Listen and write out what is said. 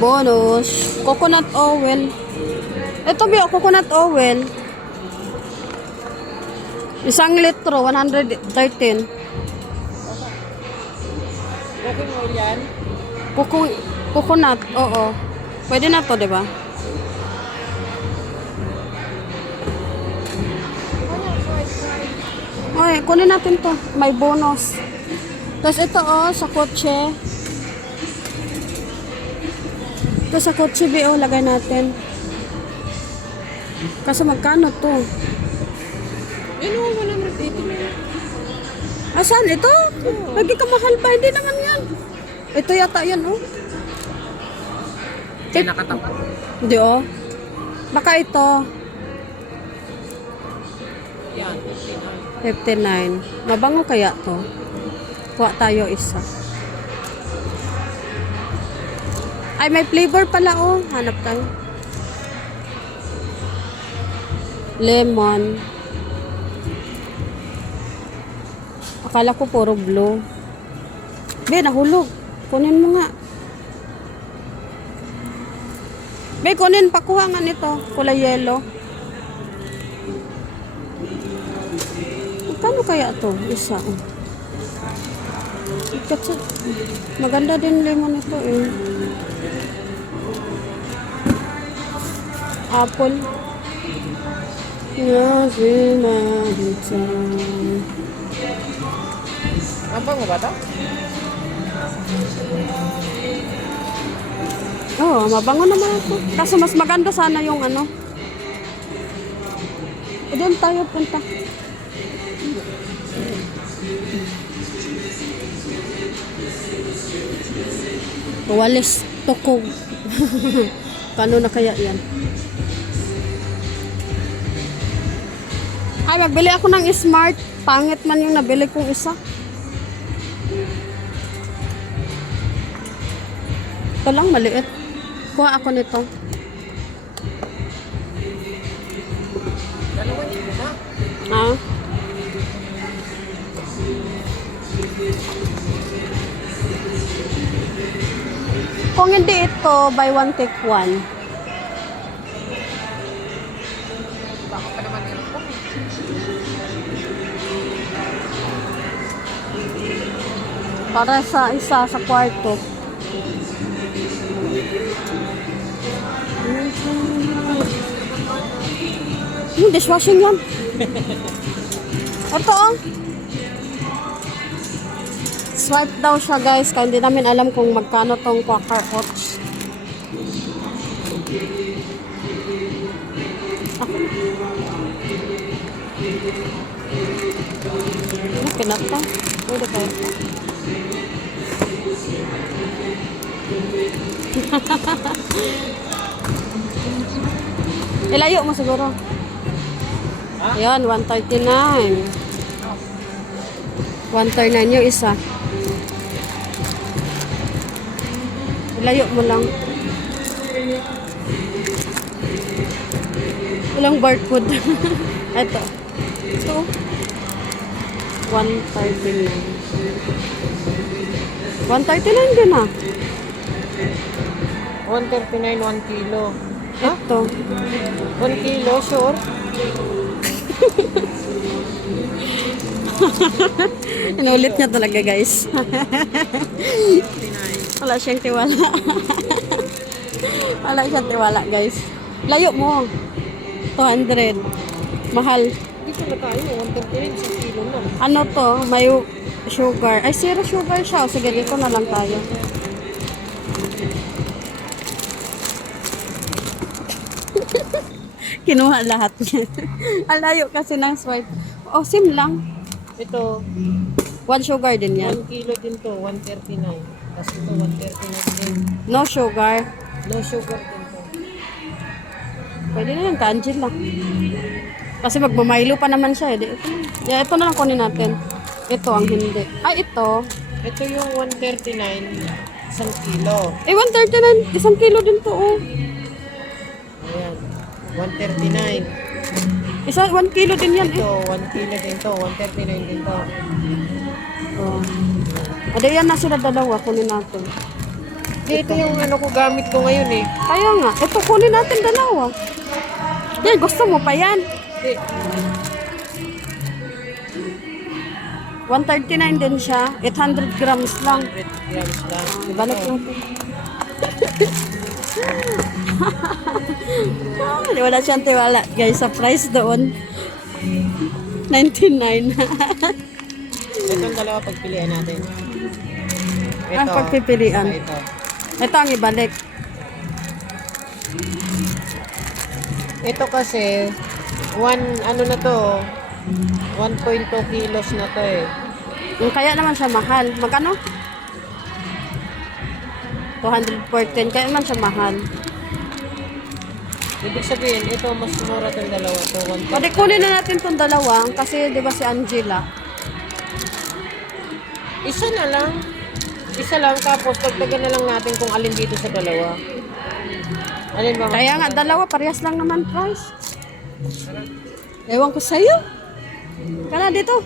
Bonus. Coconut oil. Ito ba coconut oil? 1 litro, 113. Cooking oil yan? Coconut, oo. Pwede na to, di ba? Okay, kunin natin to. May bonus. Tapos ito, sa kotse. Ito sa kotse, lagay natin. Kasi magkano to? Yan o, 180 na yan. Asan? Ito? Lagi ka mahal pa. Hindi naman yan. Ito yata yan, oh. Kaya nakatapat. Hindi, oh. Baka ito. Yan, 59. Mabango kaya to? Kuha tayo isa. Ay, may flavor pala, oh. Hanap tayo. Lemon. Akala ko puro blue. Be, nahulog. Kunin mo nga. Be, kunin. Pakuha nga nito. Kulay yellow. Paano kaya to? Isa. Oh. Kasi, maganda din lemon ito eh. Apple. Apa mo ba ito? Oo, mabango naman ito. Kaso mas maganda sana yung ano. Doon tayo punta. Walis tukog. Paano na kaya yan? Ay, magbili ako ng smart. Pangit man yung nabili kong isa. Ito lang, maliit. Kuha ako nito. Dalawa nito ba? Ah? Kung hindi ito, buy one take one. Baka pa naman yun po. Para sa isa sa kwarto. Dishwashing yan. Ito oh. Swipe daw siya guys. Kaya hindi namin alam kung magkano tong Quaker Oats. Ano pinata? Pwede kayo. Ilayo mo siguro. Ayan, 139. 139 yung isa. Ilayo mo lang. Ilang barcode. Ito. Ito. 139. 139 din ah. 139, 1 kilo. Ito. 1 kilo, sure? Inulit niya talaga guys. Wala siyang tiwala. Wala siyang tiwala guys. Layo mo. 200. Mahal. Dito na tayo, 139 sa kilo na. Ano to? May sugar. Ay, zero sugar siya. O, sige, dito na lang tayo. Kinuha lahat niya. Alayo kasi ng swipe. O, sim lang. Ito, 1 sugar din yan. 1 kilo din to, 139. Tapos ito, 139 din. No sugar. No sugar din to. Pwede na lang, kanjil lang. Kasi magmamaylo pa naman siya. Eh. Ito na lang kunin natin. Ito ang hindi. Ay, ito. Ito yung 139, 1 kilo. Eh, 139. 1 kilo din to, oh. Ayan, 139. 1 kilo din yan, eh. Ito, 1 kilo din to, 139 din to. Oh. Ada yan na sila dalawa. Kunin natin. Hindi, ito yung ano ko gamit ko ngayon eh. Kaya nga, ito kunin natin dalawa. Yan, gusto mo pa yan. Hindi. 139 din siya. 800 grams lang. 100 grams lang. Balik natin. Wala siyang tiwala. Guys, sa price doon. 99. Itong dalawa pagpilian natin. Ang pagpipilian. Ito. Ito ang ibalik. Ito kasi, ano na to, 1.2 kilos na to eh. Kaya naman siya mahal. Magkano? 214. Kaya naman siya mahal. Ibig sabihin, ito mas mura itong dalawa. Ito, Pwede kunin na natin itong dalawa. Kasi di ba si Angela? Isa na lang. Isa lang, tapos pagtagan na lang natin kung alin dito sa dalawa. Alin ba? Kaya nga, dalawa. Parehas lang naman price. Ewan ko sa'yo. Kana dito.